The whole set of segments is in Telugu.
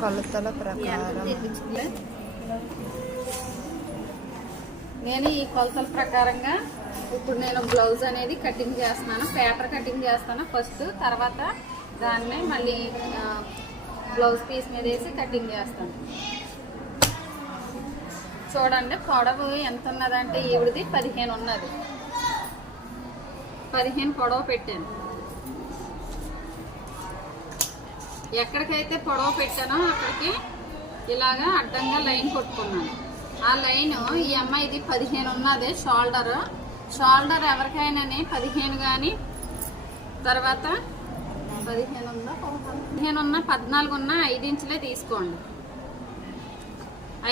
కొలతల ప్రకారం. నేను ఈ కొలతల ప్రకారంగా ఇప్పుడు నేను బ్లౌజ్ అనేది కటింగ్ చేస్తున్నాను. పేపర్ కటింగ్ చేస్తాను ఫస్ట్. తర్వాత దాన్ని మళ్ళీ బ్లౌజ్ పీస్ మీద వేసి కటింగ్ చేస్తాను. చూడండి పొడవు ఎంత ఉన్నదంటే ఈవిడిది పదిహేను ఉన్నది. పదిహేను పొడవు పెట్టాను. ఎక్కడికైతే పొడవ పెట్టానో అక్కడికి ఇలాగా అడ్డంగా లైన్ కొట్టుకున్నాను. ఆ లైన్ ఈ అమ్మాయిది పదిహేను ఉన్నది షోల్డర్. షోల్డర్ ఎవరికైనా పదిహేను కానీ తర్వాత పదిహేను ఉందా పదిహేను ఉన్న పద్నాలుగు ఉన్న ఐదు ఇంచులే తీసుకోండి.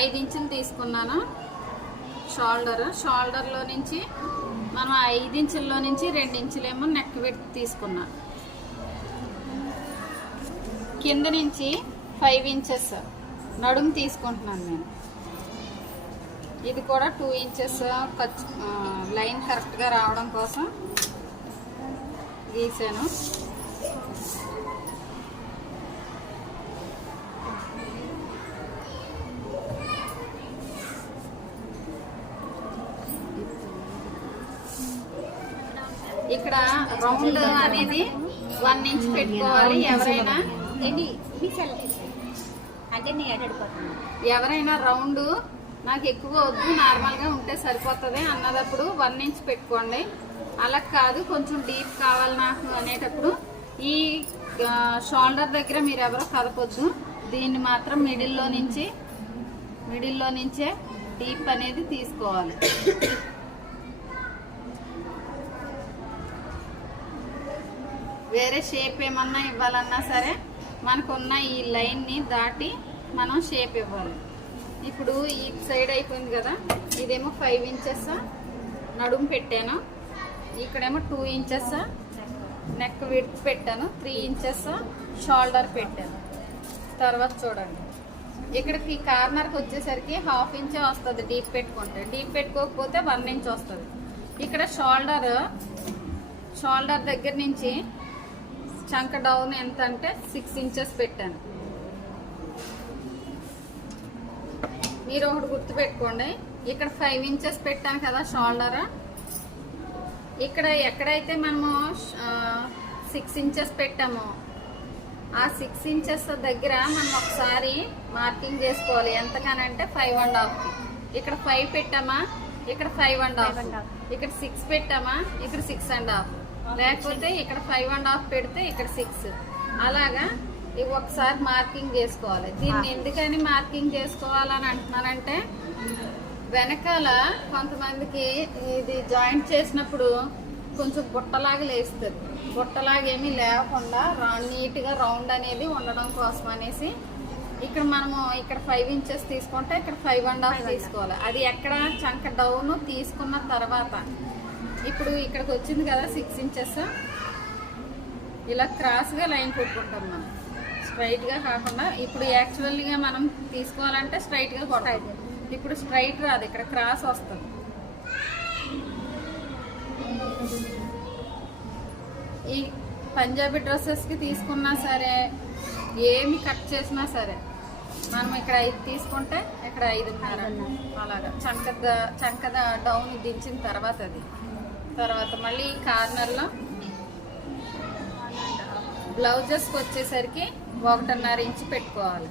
ఐదు ఇంచులు తీసుకున్నాను. షోల్డర్. షోల్డర్లో నుంచి మనం ఐదు ఇంచుల్లో నుంచి రెండు ఇంచులేమో నెక్ పెట్టి తీసుకున్నాను కింద నుంచి ఫైవ్ ఇంచెస్ నడుము తీసుకుంటున్నాను నేను. ఇది కూడా టూ ఇంచెస్ ఖర్చు లైన్ కరెక్ట్గా రావడం కోసం గీసాను. ఇక్కడ రౌండ్ అనేది వన్ ఇంచ్ పెట్టుకోవాలి. ఎవరైనా అంటే నేను ఎవరైనా రౌండ్ నాకు ఎక్కువ వద్దు నార్మల్గా ఉంటే సరిపోతుంది అన్నదప్పుడు వన్ ఇంచ్ పెట్టుకోండి. అలా కాదు కొంచెం డీప్ కావాలి నాకు అనేటప్పుడు. ఈ షోల్డర్ దగ్గర మీరు ఎవరో కదపొద్దు. దీన్ని మాత్రం మిడిల్లో నుంచి మిడిల్లో నుంచే డీప్ అనేది తీసుకోవాలి. వేరే షేప్ ఏమన్నా ఇవ్వాలన్నా సరే మనకున్న ఈ లైన్ని దాటి మనం షేప్ ఇవ్వాలి. ఇప్పుడు ఈ సైడ్ అయిపోయింది కదా ఇదేమో ఫైవ్ ఇంచెస్ నడుము పెట్టాను. ఇక్కడేమో టూ ఇంచెస్ నెక్ విడ్త్ పెట్టాను త్రీ ఇంచెస్ షోల్డర్ పెట్టాను. తర్వాత చూడండి. ఇక్కడికి కార్నర్కి వచ్చేసరికి హాఫ్ ఇంచే వస్తుంది డీప్ పెట్టుకుంటే. డీప్ పెట్టుకోకపోతే వన్ ఇంచ్ వస్తుంది. ఇక్కడ షోల్డర్ షోల్డర్ దగ్గర నుంచి చంక డౌన్ ఎంత అంటే సిక్స్ ఇంచెస్ పెట్టాను. మీరు ఒకటి గుర్తు పెట్టుకోండి ఇక్కడ ఫైవ్ ఇంచెస్ పెట్టాను కదా షోల్డర్ ఇక్కడ ఎక్కడైతే మనము సిక్స్ ఇంచెస్ పెట్టామో ఆ సిక్స్ ఇంచెస్ దగ్గర మనం ఒకసారి మార్కింగ్ చేసుకోవాలి. ఎంతకనంటే ఫైవ్ అండ్ హాఫ్కి ఇక్కడ ఫైవ్ పెట్టామా? ఇక్కడ ఫైవ్ అండ్ హాఫ్ ఇక్కడ సిక్స్ పెట్టామా? ఇక్కడ సిక్స్ అండ్ హాఫ్ లేకపోతే ఇక్కడ ఫైవ్ అండ్ హాఫ్ పెడితే ఇక్కడ సిక్స్ అలాగా ఇవి ఒకసారి మార్కింగ్ చేసుకోవాలి. దీన్ని ఎందుకని మార్కింగ్ చేసుకోవాలని అంటున్నానంటే వెనకాల కొంతమందికి ఇది జాయింట్ చేసినప్పుడు కొంచెం బుట్టలాగా లేస్తుంది. బుట్టలాగా ఏమీ లేకుండా రా- నీట్గా రౌండ్ అనేది ఉండడం కోసం అనేసి ఇక్కడ మనము ఇక్కడ ఫైవ్ ఇంచెస్ తీసుకుంటే ఇక్కడ ఫైవ్ అండ్ హాఫ్ తీసుకోవాలి. అది ఎక్కడ? చంక డౌన్ తీసుకున్న తర్వాత. ఇప్పుడు ఇక్కడికి వచ్చింది కదా సిక్స్ ఇంచెస్ ఇలా క్రాస్గా లైన్ కొట్టుకుంటాం మనం. స్ట్రైట్గా కాకుండా ఇప్పుడు యాక్చువల్గా మనం తీసుకోవాలంటే స్ట్రైట్గా కొట్టాలి. ఇప్పుడు స్ట్రైట్ రాదు ఇక్కడ క్రాస్ వస్తుంది. ఈ పంజాబీ డ్రెస్సెస్కి తీసుకున్నా సరే ఏమి కట్ చేసినా సరే మనం ఇక్కడ ఐదు తీసుకుంటే ఇక్కడ ఐదున్నర. అలాగా. చంకద చంకద డౌన్ దించిన తర్వాత అది. తర్వాత మళ్ళీ ఈ కార్నర్లో బ్లౌజెస్కి వచ్చేసరికి ఒకటిన్నర ఇంచు పెట్టుకోవాలి.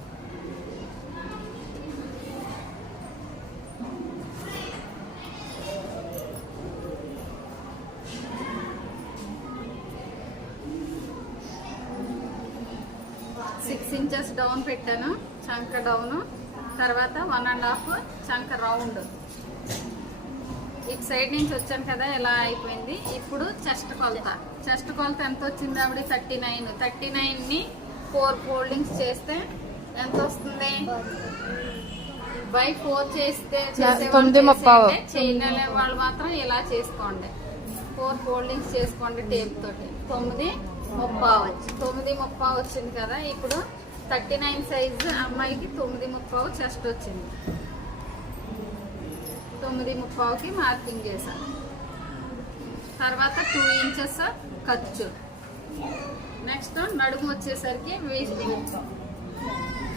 సిక్స్ ఇంచెస్ డౌన్ పెట్టాను చంక డౌన్ తర్వాత వన్ అండ్ హాఫ్ చంక రౌండ్ ఇటు సైడ్ నుంచి వచ్చాను కదా ఇలా అయిపోయింది. ఇప్పుడు చెస్ట్ కొలత. చెస్ట్ కొలత ఎంత వచ్చింది ఆవిడ? Thirty nine. Thirty nine four foldings చేస్తే ఎంత వస్తుంది? బై ఫోర్ చేస్తే. చేసేయండి. చేయలేని వాళ్ళు మాత్రం ఇలా చేసుకోండి. ఫోర్ ఫోల్డింగ్స్ చేసుకోండి టేప్ తోటి. తొమ్మిది ముప్పావు తొమ్మిది ముప్పావు వచ్చింది కదా ఇప్పుడు థర్టీ నైన్ సైజు అమ్మాయికి తొమ్మిది ముప్పావు చెస్ట్ వచ్చింది. తొమ్మిది ముప్పావుకి మార్కింగ్ చేశాను తర్వాత టూ ఇంచెస్ ఖర్చు. నెక్స్ట్ నడుము వచ్చేసరికి వేస్ట్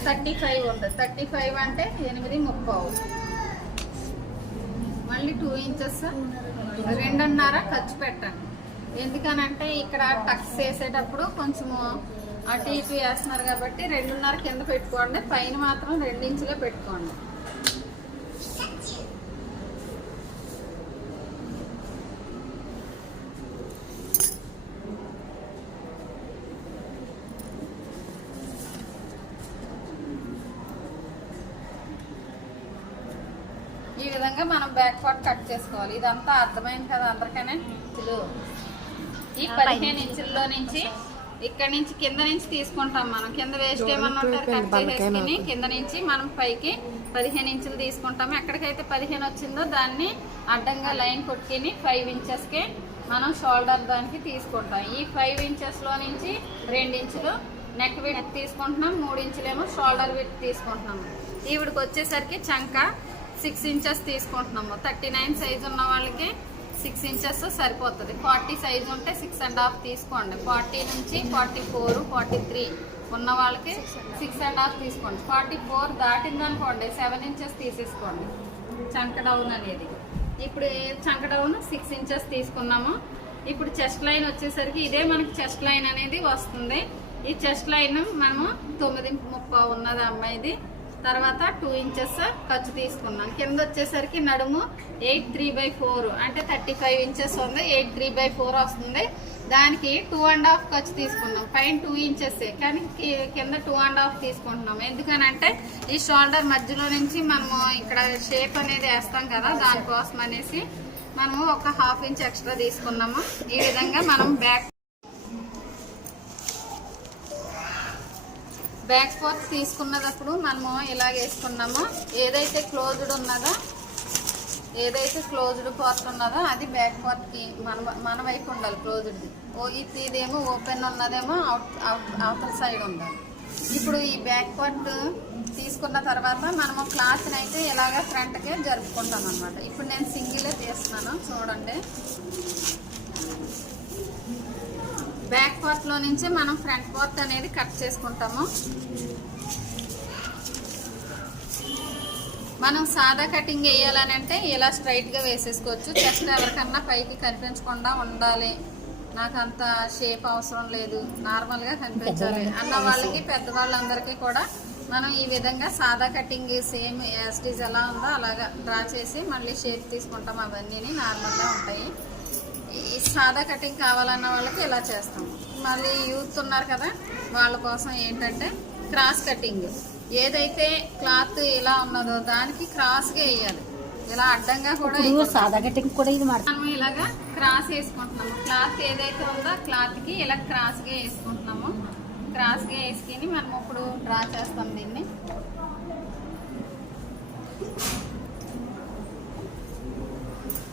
థర్టీ ఫైవ్ ఉంది. థర్టీ ఫైవ్ అంటే ఎనిమిది ముప్పావు. మళ్ళీ టూ ఇంచెస్ రెండున్నర ఖర్చు పెట్టండి. ఎందుకనంటే ఇక్కడ టక్స్ వేసేటప్పుడు కొంచెము అటు ఇటు వేస్తున్నారు కాబట్టి రెండున్నర కింద పెట్టుకోండి. పైన మాత్రం రెండించులే పెట్టుకోండి. ఈ విధంగా మనం బ్యాక్ పార్ట్ కట్ చేసుకోవాలి. ఇదంతా అర్థమైంది కదా అందరికనే? ఈ పదిహేను ఇంచుల్లో నుంచి ఇక్కడ నుంచి కింద నుంచి తీసుకుంటాం మనం. కింద వేస్ట్ ఏమన్నా ఉంటారు? కట్ చేసేసుకుని కింద నుంచి మనం పైకి పదిహేను ఇంచులు తీసుకుంటాము. ఎక్కడికైతే పదిహేను వచ్చిందో దాన్ని అడ్డంగా లైన్ కొట్టుకుని ఫైవ్ ఇంచెస్కి మనం షోల్డర్ దానికి తీసుకుంటాం. ఈ ఫైవ్ ఇంచెస్లో నుంచి రెండు ఇంచులు నెక్ విత్ తీసుకుంటున్నాం. మూడు ఇంచులేమో షోల్డర్ విత్ తీసుకుంటున్నాము ఈవిడికి వచ్చేసరికి చంక సిక్స్ ఇంచెస్ తీసుకుంటున్నాము. థర్టీ నైన్ సైజ్ ఉన్న వాళ్ళకి సిక్స్ ఇంచెస్ సరిపోతుంది. ఫార్టీ సైజ్ ఉంటే సిక్స్ అండ్ హాఫ్ తీసుకోండి. ఫార్టీ నుంచి ఫార్టీ ఫోర్ ఫార్టీ త్రీ ఉన్న వాళ్ళకి సిక్స్ అండ్ హాఫ్ తీసుకోండి ఫార్టీ ఫోర్ దాటింది అనుకోండి సెవెన్ ఇంచెస్ తీసేసుకోండి. చంక డౌన్ అనేది. ఇప్పుడు చంక డౌన్ సిక్స్ ఇంచెస్ తీసుకున్నాము. ఇప్పుడు చెస్ట్ లైన్ వచ్చేసరికి ఇదే మనకి చెస్ట్ లైన్ అనేది వస్తుంది. ఈ చెస్ట్ లైన్ మనము తొమ్మిది ముప్పై ఉన్నది అమ్మాయిది. తర్వాత టూ ఇంచెస్ ఖర్చు తీసుకున్నాం. కింద వచ్చేసరికి నడుము ఎయిట్ త్రీ బై ఫోర్ అంటే థర్టీ ఫైవ్ ఇంచెస్ ఉంది ఎయిట్ త్రీ బై ఫోర్ వస్తుంది. దానికి టూ అండ్ హాఫ్ ఖర్చు తీసుకున్నాం. పైన టూ ఇంచెస్ కానీ కింద టూ అండ్ హాఫ్ తీసుకుంటున్నాం. ఎందుకనంటే ఈ షోల్డర్ మధ్యలో నుంచి మనము ఇక్కడ షేప్ అనేది వేస్తాం కదా దానికోసం అనేసి మనము ఒక హాఫ్ ఇంచ్ ఎక్స్ట్రా తీసుకున్నాము. ఈ విధంగా మనం బ్యాక్ బ్యాక్ పార్ట్ తీసుకున్నప్పుడు మనము ఇలాగ వేసుకున్నామో. ఏదైతే క్లోజ్డ్ ఉన్నదో ఏదైతే క్లోజ్డ్ పార్ట్ ఉన్నదో అది బ్యాక్ పార్ట్ మన మన వైపు ఉండాలి క్లోజ్డ్ది. ఓ ఇది ఇదేమో ఓపెన్ ఉన్నదేమో అవుట్ అవుట్ సైడ్ ఉండాలి. ఇప్పుడు ఈ బ్యాక్ పార్ట్ తీసుకున్న తర్వాత మనము క్లాత్ని అయితే ఇలాగ ఫ్రంట్కే జరుపుకుంటాం అనమాట ఇప్పుడు నేను సింగిలే తీస్తున్నాను చూడండి. బ్యాక్ పార్ట్లో నుంచి మనం ఫ్రంట్ పార్ట్ అనేది కట్ చేసుకుంటాము. మనం సాదా కటింగ్ వేయాలని అంటే ఇలా స్ట్రైట్గా వేసేసుకోవచ్చు. చెస్ట్ ఎవరికన్నా పైకి కనిపించకుండా ఉండాలి. నాకు అంత షేప్ అవసరం లేదు. నార్మల్గా కనిపించాలి. అన్న వాళ్ళకి పెద్దవాళ్ళందరికీ కూడా మనం ఈ విధంగా సాదా కటింగ్ సేమ్ యాస్టీజ్ ఎలా ఉందో అలాగా డ్రా చేసి మళ్ళీ షేప్ తీసుకుంటాం. అవన్నీ నార్మల్గా ఉంటాయి. ఈ సాదా కటింగ్ కావాలన్న వాళ్ళకి ఇలా చేస్తాం. మళ్ళీ యూత్ ఉన్నారు కదా వాళ్ళ కోసం ఏంటంటే క్రాస్ కటింగ్. ఏదైతే క్లాత్ ఇలా ఉన్నదో దానికి క్రాస్గా వేయాలి. ఇలా అడ్డంగా కూడా. సాదా కటింగ్ కూడా ఇది మనం ఇలాగా క్రాస్ వేసుకుంటున్నాము. క్లాత్ ఏదైతే ఉందో క్లాత్కి ఇలా క్రాస్గా వేసుకుంటున్నాము. క్రాస్గా వేసుకుని మనం ఇప్పుడు డ్రా చేస్తాం దీన్ని.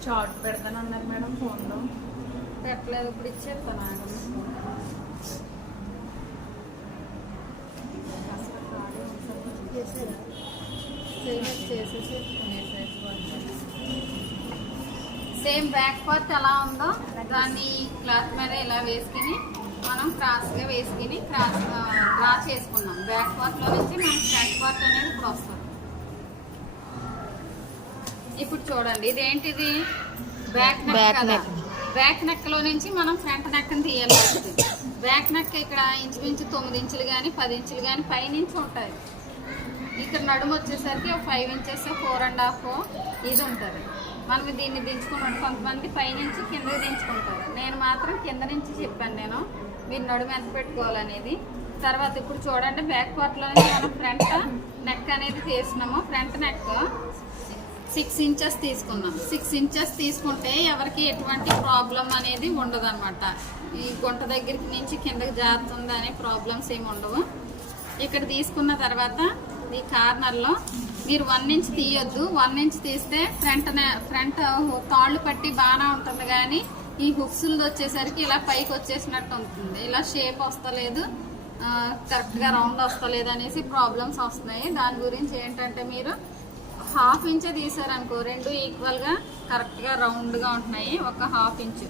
షార్ట్ పెడతాను అన్నారు మేడం ఫోన్లో. పెట్టలేదు ఇప్పుడు ఇచ్చేస్తాను ఆగండి. చేసేసి సేమ్ బ్యాక్ పార్ట్ ఎలా ఉందో దాన్ని క్లాత్ మీద ఇలా వేసుకుని మనం క్రాస్గా వేసుకుని క్రాస్ డ్రా చేసుకున్నాం. బ్యాక్ పార్ట్లో నుంచి మనం ఫ్రంట్ పార్ట్ అనేది ఇప్పుడు వస్తుంది ఇప్పుడు చూడండి ఇదేంటిది? బ్యాక్ నెక్ కదా. బ్యాక్ నెక్లో నుంచి మనం ఫ్రంట్ నెక్ని తీయాలి బ్యాక్ నెక్ ఇక్కడ ఇంచుమించు తొమ్మిది ఇంచులు కానీ పది ఇంచులు కానీ పైనుంచి ఉంటాయి. ఇక్కడ నడుము వచ్చేసరికి ఒక five inches four and half ఇది ఉంటుంది. మనం దీన్ని దించుకున్నాం కొంతమంది పైనుంచి కిందకి దించుకుంటారు. నేను మాత్రం కింద నుంచి చెప్పాను నేను మీరు నడుము ఎంత పెట్టుకోవాలనేది. తర్వాత ఇప్పుడు చూడండి బ్యాక్ పార్ట్లో నుంచి మనం ఫ్రంట్ నెక్ అనేది తీసినాము ఫ్రంట్ నెక్ సిక్స్ ఇంచెస్ తీసుకున్నాం సిక్స్ ఇంచెస్ తీసుకుంటే ఎవరికి ఎటువంటి ప్రాబ్లం అనేది ఉండదన్నమాట. ఈ గుంట దగ్గరికి నుంచి కిందకి జారుతుంది అనే ప్రాబ్లమ్స్ ఏమి ఉండవు. ఇక్కడ తీసుకున్న తర్వాత ఈ కార్నర్లో మీరు వన్ ఇంచ్ తీయొద్దు. వన్ ఇంచ్ తీస్తే ఫ్రంట్ ఫ్రంట్ తాళ్ళు పట్టి బాగానే ఉంటుంది కానీ ఈ హుక్స్లు వచ్చేసరికి ఇలా పైకి వచ్చేసినట్టు ఉంటుంది. ఇలా షేప్ వస్తలేదు. కరెక్ట్గా రౌండ్ వస్తలేదు అనేసి ప్రాబ్లమ్స్ వస్తున్నాయి. దాని గురించి ఏంటంటే మీరు హాఫ్ ఇంచే తీసారనుకో రెండు ఈక్వల్గా కరెక్ట్గా రౌండ్గా ఉంటున్నాయి. ఒక హాఫ్ ఇంచు.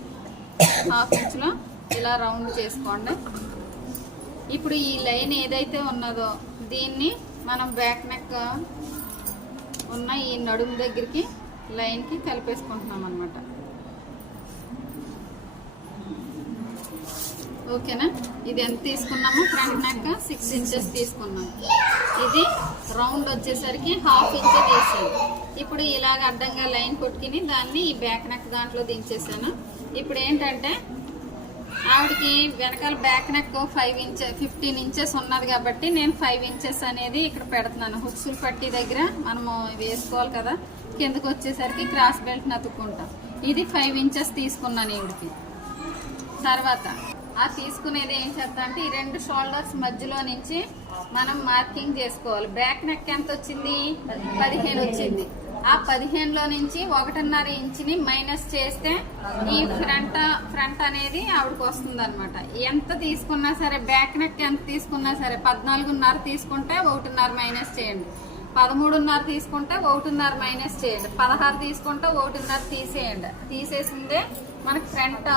హాఫ్ ఇంచులో ఇలా రౌండ్ చేసుకోండి. ఇప్పుడు ఈ లైన్ ఏదైతే ఉన్నదో దీన్ని మనం బ్యాక్ నెక్ ఉన్న ఈ నడుము దగ్గరికి లైన్కి కలిపేసుకుంటున్నాం అనమాట ఓకేనా? ఇది ఎంత తీసుకున్నాము? ఫ్రంట్ నెక్ సిక్స్ ఇంచెస్ తీసుకున్నాము ఇది రౌండ్ వచ్చేసరికి హాఫ్ ఇంచ్ తీసాను ఇప్పుడు ఇలాగ అడ్డంగా లైన్ కొట్టుకుని దాన్ని ఈ బ్యాక్ నెక్ దాంట్లో దించేసాను ఇప్పుడు ఏంటంటే ఆవిడకి వెనకాల back neck five inch fifteen inches ఉన్నది కాబట్టి నేను ఫైవ్ ఇంచెస్ అనేది ఇక్కడ పెడుతున్నాను. హుక్సులు పట్టి దగ్గర మనము వేసుకోవాలి కదా కిందకు వచ్చేసరికి క్రాస్ బెల్ట్ నతుక్కుంటాం ఇది ఫైవ్ ఇంచెస్ తీసుకున్నాను ఈవిడికి. తర్వాత ఆ తీసుకునేది ఏం చేస్తా అంటే ఈ రెండు షోల్డర్స్ మధ్యలో నుంచి మనం మార్కింగ్ చేసుకోవాలి. బ్యాక్ నెక్ ఎంత వచ్చింది? పదిహేను వచ్చింది. ఆ పదిహేనులో నుంచి ఒకటిన్నర ఇంచుని మైనస్ చేస్తే ఈ ఫ్రంట్ ఫ్రంట్ అనేది ఆవిడకి వస్తుంది అనమాట ఎంత తీసుకున్నా సరే బ్యాక్ నెక్ ఎంత తీసుకున్నా సరే పద్నాలుగున్నర తీసుకుంటే ఒకటిన్నర మైనస్ చేయండి. పదమూడున్నర తీసుకుంటే ఒకటిన్నర మైనస్ చేయండి. పదహారు తీసుకుంటే ఒకటిన్నర తీసేయండి. తీసేసిందే మనకు ఫ్రంట్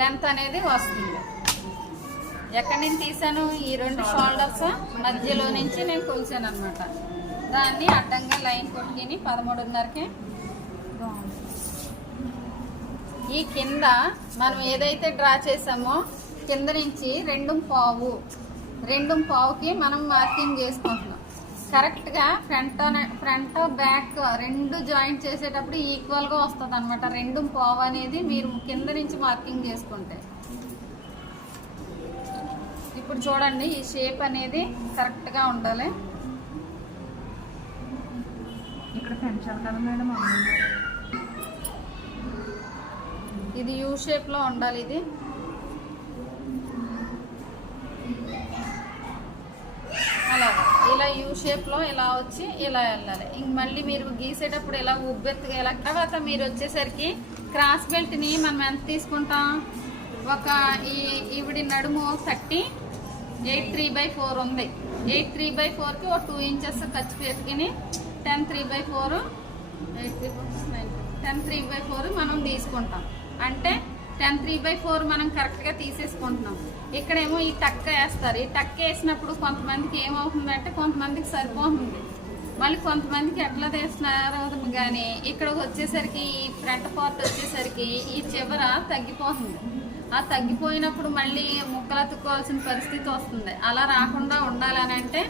లెంత్ అనేది వస్తుంది. ఎక్కడి నుంచి తీసాను? ఈ రెండు షోల్డర్స్ మధ్యలో నుంచి నేను కొలిసాను అనమాట దాన్ని అడ్డంగా లైన్ కొట్టుకుని పదమూడున్నరకే. ఈ కింద మనం ఏదైతే డ్రా చేసామో కింద నుంచి రెండు పావు రెండు పావుకి మనం మార్కింగ్ చేసుకుంటున్నాం. కరెక్ట్గా ఫ్రంట్ ఫ్రంట్ బ్యాక్ రెండు జాయింట్ చేసేటప్పుడు ఈక్వల్గా వస్తుంది అనమాట రెండు పావు అనేది మీరు కింద నుంచి మార్కింగ్ చేసుకుంటే. ఇప్పుడు చూడండి ఈ షేప్ అనేది కరెక్ట్గా ఉండాలి. ఇక్కడ పెంచాలి కదా మేడం? ఇది యూ షేప్లో ఉండాలి ఇది. అలా ఇలా యూ షేప్లో ఇలా వచ్చి ఇలా వెళ్ళాలి. ఇంక మళ్ళీ మీరు గీసేటప్పుడు ఇలా ఉబ్బెత్తుగా ఇలా తర్వాత మీరు వచ్చేసరికి క్రాస్ బెల్ట్ని మనం ఎంత తీసుకుంటాం? ఒక ఈ ఈవిడి నడుము thirty eight three by four ఉంది. ఎయిట్ త్రీ బై ఫోర్కి ఒక టూ ఇంచెస్ ఖర్చు పెట్టుకుని ten three by four eight three four nine ten three by four మనం తీసుకుంటాం. అంటే టెన్ త్రీ బై ఫోర్ మనం కరెక్ట్గా తీసేసుకుంటున్నాం. ఇక్కడేమో ఈ టక్క వేస్తారు. ఈ టక్క వేసినప్పుడు కొంతమందికి ఏమవుతుందంటే కొంతమందికి సరిపోతుంది. మళ్ళీ కొంతమందికి ఎట్లా తీస్తున్నారు కానీ ఇక్కడికి వచ్చేసరికి ఈ ఫ్రంట్ పార్ట్ వచ్చేసరికి ఈ చివర తగ్గిపోతుంది. ఆ తగ్గిపోయినప్పుడు మళ్ళీ ముక్కలు అతుక్కోవాల్సిన పరిస్థితి వస్తుంది. అలా రాకుండా ఉండాలని అంటే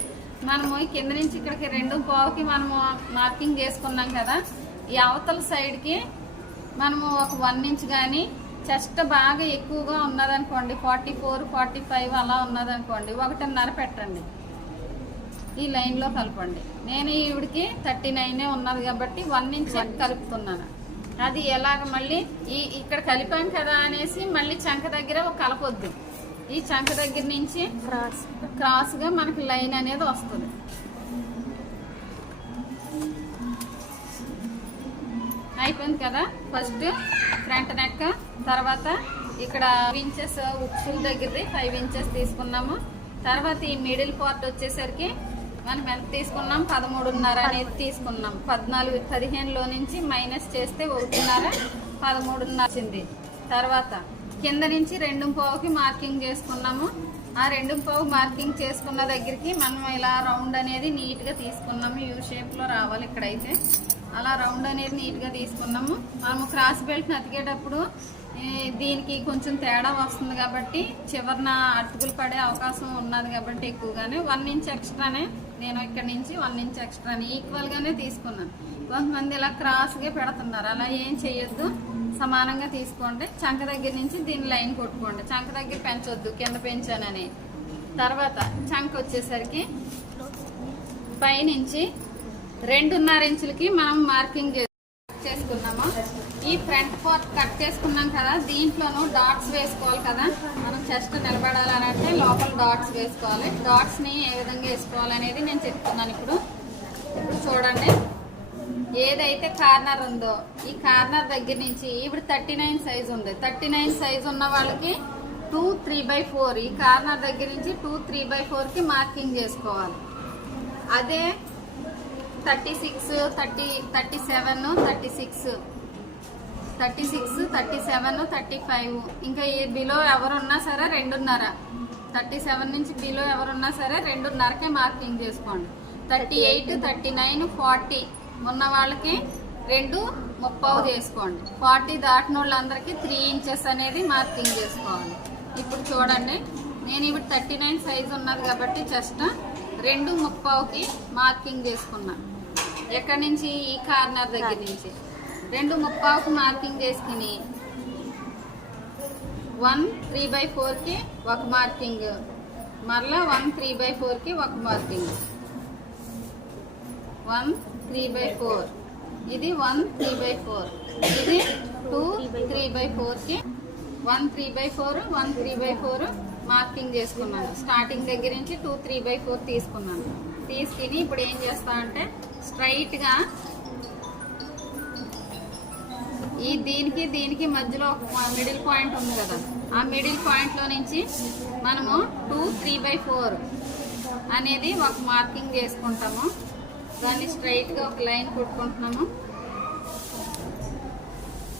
మనము కింద నుంచి ఇక్కడికి రెండు పావుకి మనము మార్కింగ్ చేసుకున్నాం కదా ఈ అవతల సైడ్కి మనము ఒక వన్ ఇంచ్ కానీ చెస్ట్ బాగా ఎక్కువగా ఉన్నదనుకోండి ఫార్టీ ఫోర్ ఫార్టీ ఫైవ్ అలా ఉన్నదనుకోండి ఒకటిన్నర పెట్టండి. ఈ లైన్లో కలపండి. నేను ఈవిడికి థర్టీ నైనే ఉన్నది కాబట్టి వన్ ఇంచ్. కలుపుతున్నాను. అది ఎలాగ మళ్ళీ ఈ ఇక్కడ కలిపాం కదా అనేసి మళ్ళీ చంక దగ్గర ఒక కలపొద్దు ఈ చంక దగ్గర నుంచి క్రాస్ క్రాస్గా మనకి లైన్ అనేది వస్తుంది. అయిపోయింది కదా? ఫస్ట్ ఫ్రంట్ నెక్ తర్వాత ఇక్కడ ఇంచెస్ ఉక్సుల దగ్గరది ఫైవ్ ఇంచెస్ తీసుకున్నాము. తర్వాత ఈ మిడిల్ పార్ట్ వచ్చేసరికి మనం ఎంత తీసుకున్నాం పదమూడున్నర అనేది తీసుకున్నాం. పద్నాలుగు పదిహేనులో నుంచి మైనస్ చేస్తే ఒకటిన్నర పదమూడున్నర వచ్చింది. తర్వాత కింద నుంచి రెండు పావుకి మార్కింగ్ చేసుకున్నాము. ఆ రెండు పావు మార్కింగ్ చేసుకున్న దగ్గరికి మనం ఇలా రౌండ్ అనేది నీట్గా తీసుకున్నాము. యూ షేప్లో రావాలి ఇక్కడైతే. అలా రౌండ్ అనేది నీట్గా తీసుకున్నాము. మనము క్రాస్ బెల్ట్ అతికేటప్పుడు దీనికి కొంచెం తేడా వస్తుంది కాబట్టి చివరిన అటుకులు పడే అవకాశం ఉన్నది కాబట్టి ఎక్కువగానే. వన్ ఇంచ్ ఎక్స్ట్రానే నేను ఇక్కడ నుంచి వన్ నుంచి ఎక్స్ట్రాని ఈక్వల్గానే తీసుకున్నాను. కొంతమంది ఇలా క్రాస్గా పెడుతున్నారు. అలా ఏం చేయొద్దు. సమానంగా తీసుకోండి. చంక దగ్గర నుంచి దీని లైన్ కొట్టుకోండి. చంక దగ్గర పెంచొద్దు. కింద పెంచానని. తర్వాత చంక వచ్చేసరికి పైనుంచి రెండున్నర ఇంచులకి మనం మార్కింగ్ ఈ ఫ్రంట్ పార్ట్ కట్ చేసుకున్నాం కదా దీంట్లోనూ డాట్స్ వేసుకోవాలి కదా. మనం చెస్ట్ నిలబడాలని అంటే లోపల డాట్స్ వేసుకోవాలి. డాట్స్ని ఏ విధంగా వేసుకోవాలనేది నేను చెప్తున్నాను ఇప్పుడు. ఇప్పుడు చూడండి. ఏదైతే కార్నర్ ఉందో ఈ కార్నర్ దగ్గర నుంచి ఇప్పుడు థర్టీ నైన్ సైజ్ ఉంది. థర్టీ నైన్ సైజ్ ఉన్న వాళ్ళకి టూ త్రీ బై ఫోర్ ఈ కార్నర్ దగ్గర నుంచి టూ త్రీ బై ఫోర్కి మార్కింగ్ చేసుకోవాలి. అదే thirty six thirty thirty seven thirty six thirty six thirty seven thirty five. ఇంకా ఈ బిలో ఎవరున్నా సరే రెండున్నర. థర్టీ సెవెన్ నుంచి బిలో ఎవరున్నా సరే రెండున్నరకే మార్కింగ్ చేసుకోండి. Thirty eight thirty nine forty. ఉన్న వాళ్ళకి రెండు ముప్పావు చేసుకోండి. ఫార్టీ దాటిన వాళ్ళందరికీ త్రీ ఇంచెస్ అనేది మార్కింగ్ చేసుకోవాలి. ఇప్పుడు చూడండి నేను ఇప్పుడు థర్టీ నైన్ సైజ్ ఉన్నది కాబట్టి జస్ట్ రెండు ముప్పావుకి మార్కింగ్ చేసుకున్నాను ఎక్కడి నుంచి? ఈ కార్నర్ దగ్గర నుంచి. రెండు ముప్పావుకు మార్కింగ్ చేసుకుని. వన్ త్రీ బై ఫోర్కి ఒక మార్కింగ్. మరలా వన్ త్రీ బై ఫోర్కి ఒక marking. One three by four. ఇది వన్ త్రీ బై ఫోర్. ఇది టూ త్రీ బై ఫోర్కి one three by four one three by four marking చేసుకున్నాను. స్టార్టింగ్ దగ్గర నుంచి టూ త్రీ బై ఫోర్ తీసుకున్నాను. తీసుకుని ఇప్పుడు ఏం చేస్తా అంటే స్ట్రైట్గా ఈ దీనికి దీనికి మధ్యలో ఒక మిడిల్ పాయింట్ ఉంది కదా. ఆ మిడిల్ పాయింట్లో నుంచి మనము టూ త్రీ బై ఫోర్ అనేది ఒక మార్కింగ్ చేసుకుంటాము. దాన్ని స్ట్రైట్గా ఒక లైన్ కుట్టుకుంటున్నాము.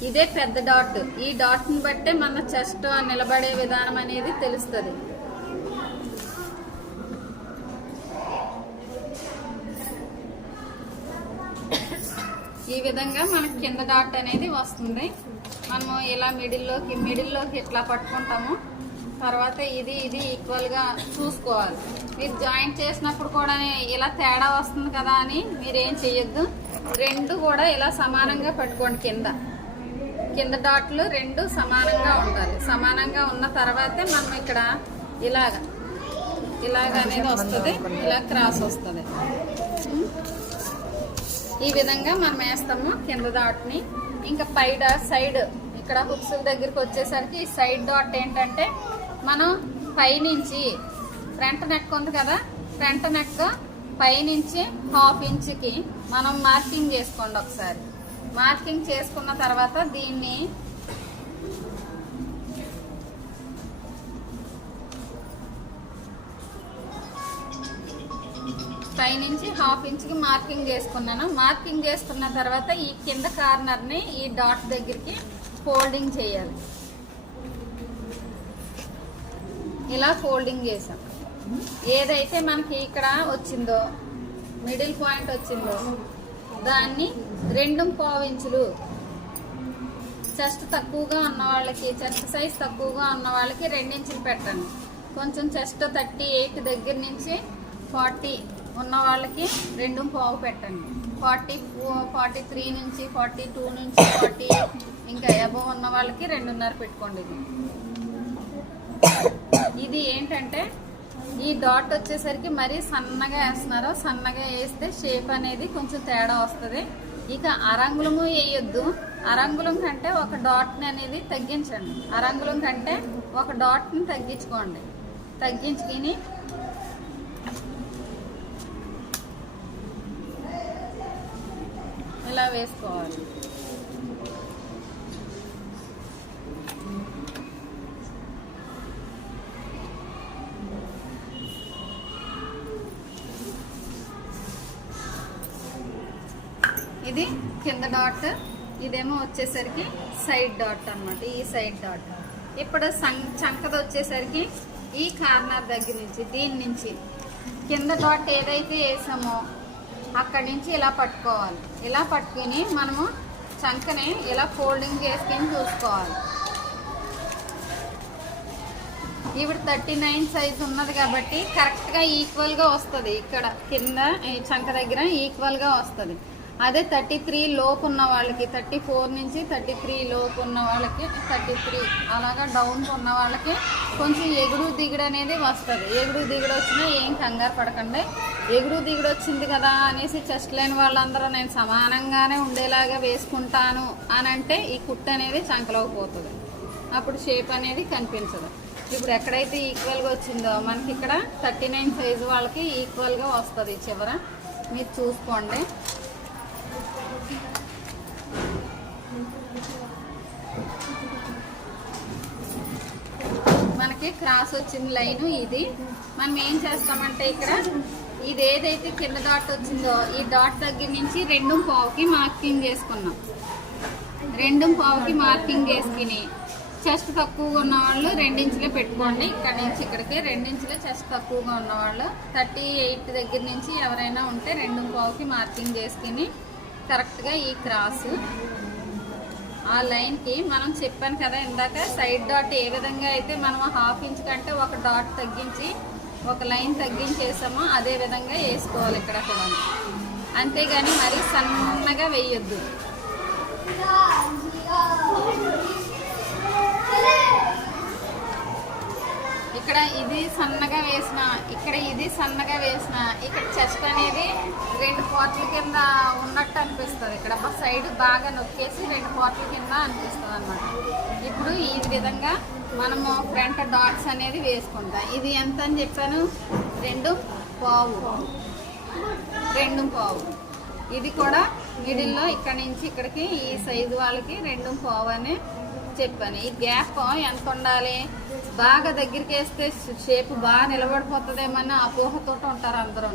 ఇదే పెద్ద డాట్ ఈ డాట్ని బట్టే మన చెస్ట్ నిలబడే విధానం అనేది తెలుస్తుంది. ఈ విధంగా మనకి కింద డాట్ అనేది వస్తుంది. మనము ఇలా మిడిల్లోకి మిడిల్లోకి ఇట్లా పట్టుకుంటాము తర్వాత ఇది ఇది ఈక్వల్గా చూసుకోవాలి. మీరు జాయింట్ చేసినప్పుడు కూడా ఇలా తేడా వస్తుంది కదా అని మీరేం ఏం చెయ్యొద్దు. రెండు కూడా ఇలా సమానంగా పట్టుకోండి కింద. కింద డాట్లు రెండు సమానంగా ఉండాలి. సమానంగా ఉన్న తర్వాతే మనం ఇక్కడ ఇలాగ ఇలాగ అనేది వస్తుంది ఇలా క్రాస్ వస్తుంది. ఈ విధంగా మనం వేస్తాము కింద డాట్ని. ఇంకా పై సైడ్ ఇక్కడ హుక్స్ దగ్గరికి వచ్చేసరికి ఈ సైడ్ డాట్ ఏంటంటే మనం పైనుంచి ఫ్రంట్ నెక్ ఉంది కదా ఫ్రంట్ నెక్ పైనుంచి హాఫ్ ఇంచ్కి మనం మార్కింగ్ చేసుకోండి ఒకసారి. మార్కింగ్ చేసుకున్న తర్వాత దీన్ని పైనుంచి హాఫ్ ఇంచ్కి మార్కింగ్ చేసుకున్నాను. మార్కింగ్ చేసుకున్న తర్వాత ఈ కింద కార్నర్ని ఈ డాట్ దగ్గరికి ఫోల్డింగ్ చేయాలి. ఇలా ఫోల్డింగ్ చేసాం ఏదైతే మనకి ఇక్కడ వచ్చిందో మిడిల్ పాయింట్ వచ్చిందో దాన్ని రెండు పావు ఇంచులు చెస్ట్ తక్కువగా ఉన్న వాళ్ళకి చెస్ట్ సైజ్ తక్కువగా ఉన్న వాళ్ళకి రెండించులు పెట్టండి కొంచెం చెస్ట్ థర్టీ ఎయిట్ దగ్గర నుంచి ఫార్టీ ఉన్న వాళ్ళకి రెండు పావు పెట్టండి. ఫార్టీ ఫార్టీ త్రీ నుంచి ఫార్టీ టూ నుంచి ఫార్టీ ఇంకా అబవ్ ఉన్న వాళ్ళకి రెండున్నర పెట్టుకోండి ఇది. ఇది ఏంటంటే ఈ డాట్ వచ్చేసరికి మరీ సన్నగా వేస్తున్నారు సన్నగా వేస్తే షేప్ అనేది కొంచెం తేడా వస్తుంది. ఇక అరంగులము వేయొద్దు. అరంగుళం కంటే ఒక డాట్ని అనేది తగ్గించండి. అరంగుళం కంటే ఒక డాట్ని తగ్గించుకోండి. తగ్గించుకుని ఇలా వేసుకోవాలి. ఇది కింద డాట్ ఇదేమో వచ్చేసరికి సైడ్ డాట్ అన్నమాట ఈ సైడ్ డాట్. ఇప్పుడు సం- చంకది వచ్చేసరికి ఈ కార్నర్ దగ్గర నుంచి దీని నుంచి. కింద డాట్ ఏదైతే వేసామో అక్కడి నుంచి ఇలా పట్టుకోవాలి. ఇలా పట్టుకుని మనము చంకని ఇలా ఫోల్డింగ్ చేసుకొని చూసుకోవాలి. ఇప్పుడు థర్టీ నైన్ సైజ్ ఉన్నది కాబట్టి కరెక్ట్గా ఈక్వల్గా వస్తుంది. ఇక్కడ కింద ఈ చంక దగ్గర ఈక్వల్గా వస్తుంది. అదే థర్టీ త్రీ లోపు ఉన్న వాళ్ళకి థర్టీ ఫోర్ నుంచి థర్టీ త్రీ లోపు ఉన్న వాళ్ళకి థర్టీ త్రీ అలాగా డౌన్ ఉన్న వాళ్ళకి కొంచెం ఎగుడు దిగుడు అనేది వస్తుంది. ఎగుడు దిగుడు వచ్చినా ఏం కంగారు పడకండి. ఎగుడు దిగుడు వచ్చింది కదా అనేసి చెస్ట్ లేని వాళ్ళందరూ నేను సమానంగానే ఉండేలాగా వేసుకుంటాను అని అంటే ఈ కుట్టు అనేది చంకలోకి పోతుంది. అప్పుడు షేప్ అనేది కనిపించదు. ఇప్పుడు ఎక్కడైతే ఈక్వల్గా వచ్చిందో మనకి ఇక్కడ థర్టీ నైన్ సైజు వాళ్ళకి ఈక్వల్గా వస్తుంది చివర. మీరు చూసుకోండి. మనకి క్రాస్ వచ్చిన లైన్ ఇది. మనం ఏం చేస్తామంటే ఇక్కడ ఇది ఏదైతే కింద డాట్ వచ్చిందో ఈ డాట్ దగ్గర నుంచి రెండు పావుకి మార్కింగ్ చేసుకున్నాం. రెండు పావుకి మార్కింగ్ చేసుకుని చెస్ట్ తక్కువగా ఉన్న వాళ్ళు రెండించులే పెట్టుకోండి. ఇక్కడ నుంచి ఇక్కడికి రెండించులే చెస్ట్ తక్కువగా ఉన్నవాళ్ళు థర్టీ ఎయిట్ దగ్గర నుంచి ఎవరైనా ఉంటే రెండు పావుకి మార్కింగ్ చేసుకుని కరెక్ట్గా ఈ క్రాస్. ఆ లైన్కి మనం చెప్పాను కదా ఇందాక సైడ్ డాట్ ఏ విధంగా అయితే మనం హాఫ్ ఇంచ్ కంటే ఒక డాట్ తగ్గించి ఒక లైన్ తగ్గించేసామో అదే విధంగా వేసుకోవాలి ఇక్కడ కూడా అంతేగాని మరీ సన్నగా వేయొద్దు. ఇక్కడ ఇది సన్నగా వేసిన ఇక్కడ ఇది సన్నగా వేసిన ఇక్కడ చెస్ట్ అనేది రెండు కోట్ల కింద ఉన్నట్టు అనిపిస్తుంది. ఇక్కడ సైడ్ బాగా నొక్కేసి రెండు కోట్ల కింద అనిపిస్తుంది అనమాట ఇప్పుడు ఈ విధంగా మనము ఫ్రంట్ డాట్స్ అనేది వేసుకుంటాం. ఇది ఎంత అని చెప్పాను? రెండు పావు. రెండు పావు. ఇది కూడా మిడిల్లో ఇక్కడ నుంచి ఇక్కడికి ఈ సైజు వాళ్ళకి రెండు పావు అని చెప్పాను ఈ గ్యాప్? ఎంత ఉండాలి? బాగా దగ్గరికి వేస్తే షేప్ బాగా నిలబడిపోతుందేమని అపోహతో ఉంటారు అందరూ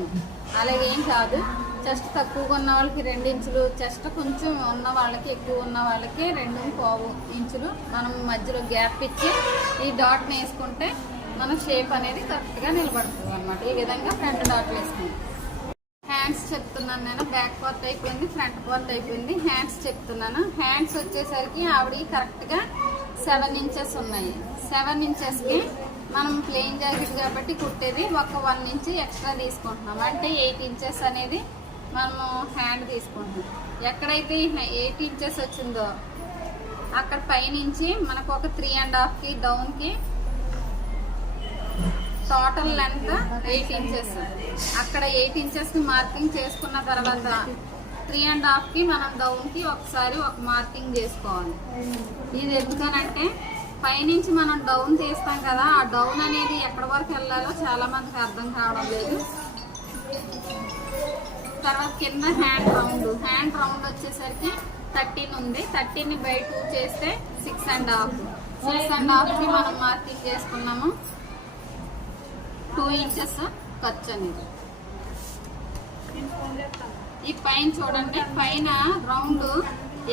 అలాగే ఏం కాదు. చెస్ట్ తక్కువగా ఉన్న వాళ్ళకి రెండు ఇంచులు చెస్ట్ కొంచెం ఉన్న వాళ్ళకి ఎక్కువ ఉన్న వాళ్ళకి రెండు పావు ఇంచులు మనం మధ్యలో గ్యాప్ ఇచ్చి ఈ డాట్ని వేసుకుంటే మన షేప్ అనేది కరెక్ట్గా నిలబడుతుంది అనమాట ఈ విధంగా ఫ్రంట్ డాట్లు వేసుకుంటాం. హ్యాండ్స్ చెప్తున్నాను నేను. బ్యాక్ పార్ట్ అయిపోయింది ఫ్రంట్ పార్ట్ అయిపోయింది. హ్యాండ్స్ చెప్తున్నాను. హ్యాండ్స్ వచ్చేసరికి ఆవిడ కరెక్ట్గా సెవెన్ ఇంచెస్ ఉన్నాయి. సెవెన్ ఇంచెస్కి మనం ప్లెయిన్ జాకెట్ కాబట్టి కుట్టేది ఒక వన్ ఇంచ్ ఎక్స్ట్రా తీసుకుంటున్నాం. అంటే ఎయిట్ ఇంచెస్ అనేది మనము హ్యాండ్ తీసుకుంటున్నాం. ఎక్కడైతే ఎయిట్ ఇంచెస్ వచ్చిందో అక్కడ పైనుంచి మనకు ఒక త్రీ అండ్ హాఫ్కి డౌన్కి టోటల్ లెంత్ ఎయిట్ ఇంచెస్. అక్కడ ఎయిట్ ఇంచెస్కి మార్కింగ్ చేసుకున్న తర్వాత త్రీ అండ్ హాఫ్కి మనం డౌన్కి ఒకసారి ఒక మార్కింగ్ చేసుకోవాలి. ఇది ఎందుకనంటే పైనుంచి మనం డౌన్ తీస్తాం కదా ఆ డౌన్ అనేది ఎక్కడి వరకు వెళ్ళాలో చాలా మందికి అర్థం కావడం లేదు. తర్వాత కింద హ్యాండ్ రౌండ్ హ్యాండ్ రౌండ్ వచ్చేసరికి థర్టీన్ ఉంది. థర్టీన్ బై టూ చేస్తే six and half. Six and హాఫ్కి మనం మార్కింగ్ చేసుకున్నాము. టూ ఇంచెస్ ఖర్చు అనేది. ఈ పైన చూడండి పైన రౌండ్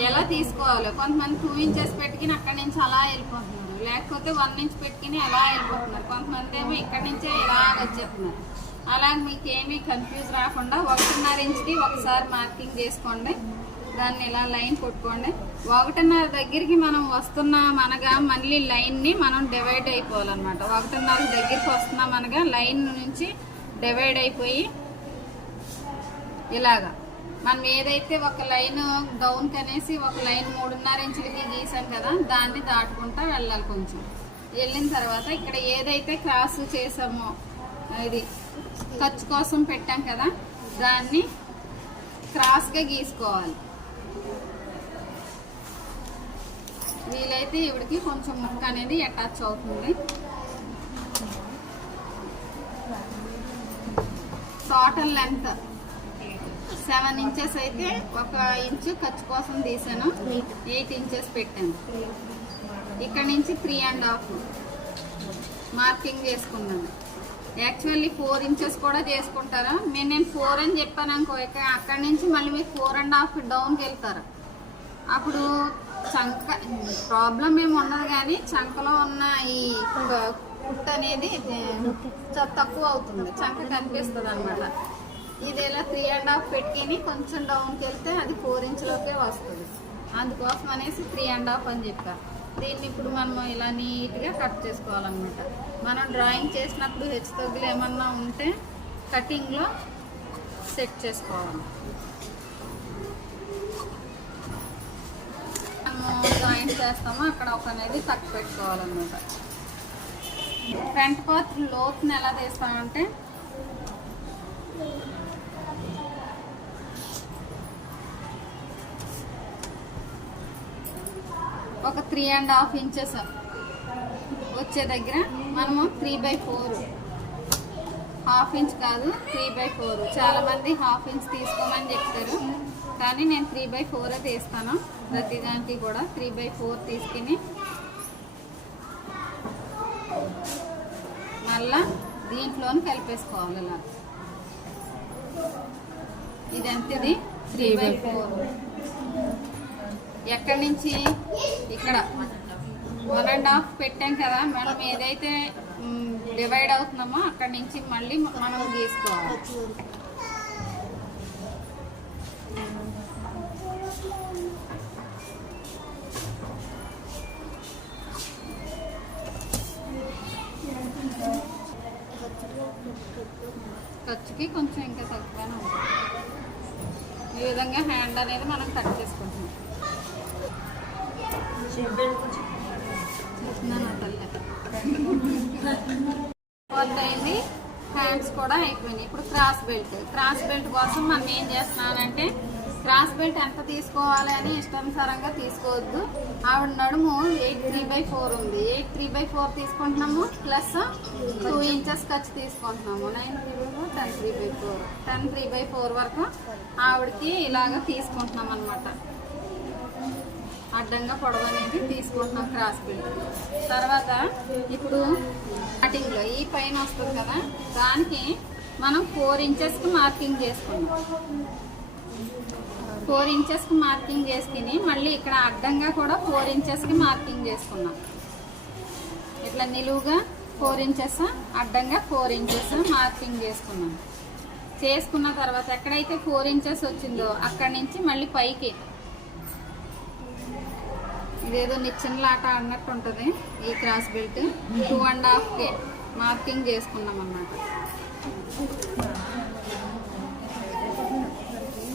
ఎలా తీసుకోవాలి? కొంతమంది టూ ఇంచెస్ పెట్టుకుని అక్కడి నుంచి అలా వెళ్ళిపోతున్నారు. లేకపోతే వన్ ఇంచ్ పెట్టుకుని ఎలా వెళ్ళిపోతున్నారు. కొంతమంది ఏమో ఇక్కడి నుంచే ఇలా వచ్చేస్తున్నారు. అలా మీకు ఏమీ కన్ఫ్యూజ్ రాకుండా ఒకటిన్నర ఇంచ్కి ఒకసారి మార్కింగ్ చేసుకోండి. దాన్ని ఇలా లైన్ కొట్టుకోండి. ఒకటిన్నర దగ్గరికి మనం వస్తున్న మనగా మళ్ళీ లైన్ని మనం డివైడ్ అయిపోవాలన్నమాట. ఒకటిన్నర దగ్గరికి వస్తున్నాం అనగా లైన్ నుంచి డివైడ్ అయిపోయి ఇలాగా. మనం ఏదైతే ఒక లైన్ డౌన్ కనేసి ఒక లైన్ మూడున్నర ఇంచులకి గీసాం కదా దాన్ని దాటుకుంటా వెళ్ళాలి కొంచెం. వెళ్ళిన తర్వాత ఇక్కడ ఏదైతే క్రాస్ చేసామో ఇది ఖర్చు కోసం పెట్టాం కదా దాన్ని క్రాస్గా గీసుకోవాలి. వీలైతే ఇవిడికి కొంచెం ముక్క అనేది అటాచ్ అవుతుంది. టోటల్ లెంత్ సెవెన్ ఇంచెస్ అయితే ఒక ఇంచు ఖర్చు కోసం తీసాను. ఎయిట్ ఇంచెస్ పెట్టాను. ఇక్కడ నుంచి త్రీ అండ్ హాఫ్ మార్కింగ్ చేసుకున్నాను. యాక్చువల్లీ ఫోర్ ఇంచెస్ కూడా చేసుకుంటారు? నేను నేను ఫోర్ అని చెప్పాను అనుకో ఇక అక్కడి నుంచి మళ్ళీ మీరు ఫోర్ అండ్ హాఫ్ డౌన్కి వెళ్తారు. అప్పుడు చంక ప్రాబ్లం ఏమి ఉండదు కానీ చంకలో ఉన్న ఈ కుట్ అనేది చ- తక్కువ అవుతుంది. చంక కనిపిస్తుంది అనమాట ఇది ఇలా త్రీ అండ్ హాఫ్ పెట్టుకుని కొంచెం డౌన్కి వెళ్తే అది ఫోర్ ఇంచులోకే వస్తుంది. అందుకోసం అనేసి త్రీ అండ్ హాఫ్ అని చెప్పారు దీన్ని ఇప్పుడు మనం ఇలా నీట్గా కట్ చేసుకోవాలన్నమాట. మనం డ్రాయింగ్ చేసినప్పుడు హెచ్చు తగ్గులు ఏమన్నా ఉంటే కటింగ్లో సెట్ చేసుకోవాలి. మనము జాయింట్ చేస్తామో అక్కడ ఒక అనేది తక్కువ పెట్టుకోవాలన్నమాట. ఫ్రంట్ పార్ట్ లోతుని ఎలా తీస్తామంటే ఒక త్రీ అండ్ హాఫ్ ఇంచెస్ వచ్చే దగ్గర మనము three by four half inch కాదు త్రీ బై ఫోర్ చాలా మంది హాఫ్ ఇంచ్ తీసుకోమని చెప్తారు. కానీ నేను త్రీ బై ఫోర్ తీస్తాను. ప్రతిదానికి కూడా త్రీ బై ఫోర్ తీసుకుని మళ్ళా దీంట్లోని కలిపేసుకోవాలి ఇలా. ఇది ఎంతది త్రీ బై ఫోర్ ఎక్కడి నుంచి? ఇక్కడ. వన్ అండ్ హాఫ్ పెట్టాం కదా మనం ఏదైతే డివైడ్ అవుతున్నామో అక్కడి నుంచి మళ్ళీ మనం గీసుకోవాలి ఖర్చుకి కొంచెం ఇంకా తక్కువనే ఉంటుంది. ఈ విధంగా హ్యాండ్ అనేది మనం కట్ చేసుకుంటున్నాం. ఫోర్త్ అయింది హ్యాండ్స్ కూడా అయిపోయినాయి. ఇప్పుడు క్రాస్ బెల్ట్. క్రాస్ బెల్ట్ కోసం మనం ఏం చేస్తున్నానంటే క్రాస్ బెల్ట్ ఎంత తీసుకోవాలి అని ఇష్టానుసారంగా తీసుకోవద్దు. ఆవిడ నడుము ఎయిట్ త్రీ బై ఫోర్ ఉంది. ఎయిట్ త్రీ బై ఫోర్ తీసుకుంటున్నాము. ప్లస్ టూ ఇంచెస్ ఖర్చు తీసుకుంటున్నాము. Nine three by four ten three by four. Ten three by four వరకు ఆవిడకి ఇలాగ తీసుకుంటున్నాం అనమాట అడ్డంగా పొడవు అనేది తీసుకుంటున్నాం క్రాస్ బెల్ట్ తర్వాత ఇప్పుడు కటింగ్లో ఈ పైన వస్తుంది కదా దానికి మనం ఫోర్ ఇంచెస్కి మార్కింగ్ చేసుకున్నాం ఫోర్ ఇంచెస్కి మార్కింగ్ చేసుకుని మళ్ళీ ఇక్కడ అడ్డంగా కూడా ఫోర్ ఇంచెస్కి మార్కింగ్ చేసుకున్నాం. ఇట్లా నిలువుగా ఫోర్ ఇంచెస్ అడ్డంగా ఫోర్ ఇంచెస్ మార్కింగ్ చేసుకున్నాం. చేసుకున్న తర్వాత ఎక్కడైతే ఫోర్ ఇంచెస్ వచ్చిందో అక్కడి నుంచి మళ్ళీ పైకి ఇదేదో నిచ్చెనలాట అన్నట్టు ఉంటుంది ఈ cross belt. Two and half K marking చేసుకున్నాం అన్నమాట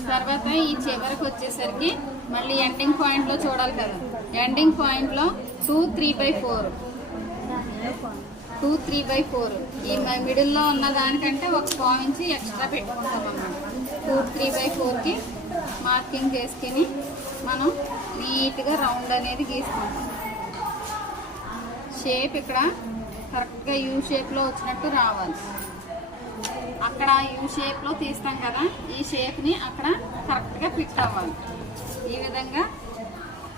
తర్వాత ఈ చివరికి వచ్చేసరికి మళ్ళీ ఎండింగ్ పాయింట్లో చూడాలి కదా. ఎండింగ్ పాయింట్లో two three by four two three by four ఈ మిడిల్లో ఉన్న దానికంటే ఒక పాయింట్ ఎక్స్ట్రా పెట్టుకుంటాం అన్నమాట టూ త్రీ బై ఫోర్కి మార్కింగ్ చేసుకుని మనం నీట్గా రౌండ్ అనేది గీసుకుంటాం షేప్ ఇక్కడ కరెక్ట్గా యూ షేప్లో వచ్చినట్టు రావాలి. అక్కడ యూ షేప్లో తీస్తాం కదా ఈ షేప్ని అక్కడ కరెక్ట్గా ఫిట్ అవ్వాలి. ఈ విధంగా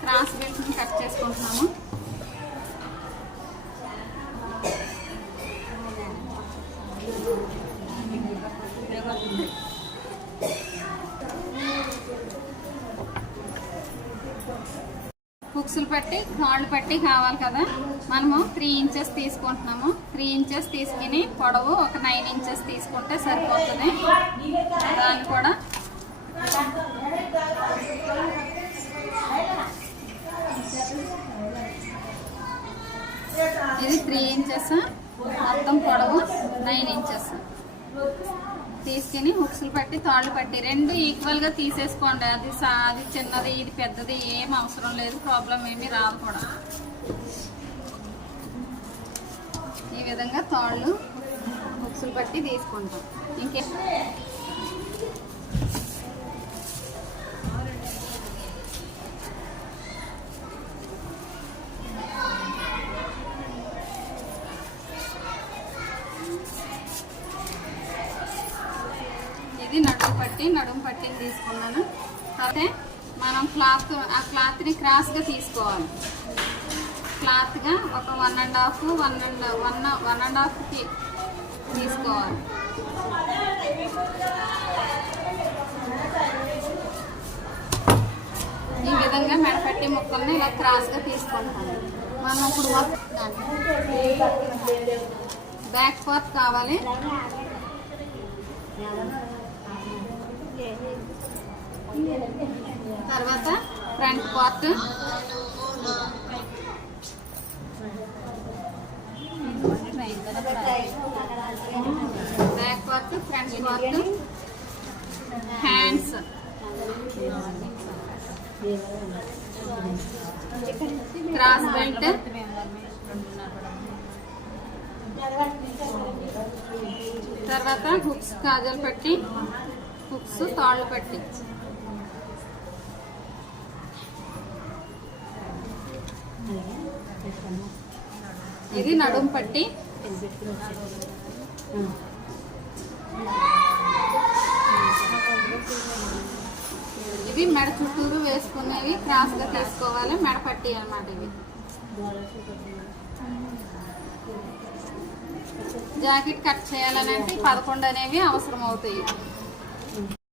క్రాస్ బెల్ట్ని కట్ చేసుకుంటున్నాము. తాళ్ళు పట్టి కావాలి కదా. మనము త్రీ ఇంచెస్ తీసుకుంటున్నాము. త్రీ ఇంచెస్ తీసుకుని పొడవు ఒక నైన్ ఇంచెస్ తీసుకుంటే సరిపోతుంది. దాన్ని కూడా ఇది త్రీ ఇంచెస్ మొత్తం పొడవు నైన్ ఇంచెస్ తీసుకుని హుక్స్లు పట్టి తాళ్ళు పట్టి రెండు ఈక్వల్గా తీసేసుకోండి. అది సా- అది చిన్నది ఇది పెద్దది ఏం అవసరం లేదు ప్రాబ్లం ఏమీ రాదు కూడా. ఈ విధంగా తాళ్ళు హుక్స్లు పట్టి తీసుకుంటాం. ఇంకే ఇది నడుము పట్టి నడుము పట్టిని తీసుకున్నాను అయితే మనం క్లాత్ ఆ క్లాత్ని క్రాస్గా తీసుకోవాలి. క్లాత్గా ఒక one and half one and one one and హాఫ్కి తీసుకోవాలి. ఈ విధంగా మెడపట్టి ముక్కల్ని ఇలా క్రాస్గా మనం ఇప్పుడు బ్యాక్ పార్ట్ కావాలి. తర్వాత front part. Back part front part. Hands cross belt తర్వాత హుక్స్ కాజల్ పట్టి హుక్స్ తాళ్ళు పట్టి. ఇది నడుం పట్టి. ఇది మెడ చుట్టూరు వేసుకునేవి క్రాస్గా తీసుకోవాలి మెడ పట్టి అన్నమాట ఇవి. జాకెట్ కట్ చేయాలని అంటే పదకొండు అనేవి అవసరం అవుతాయి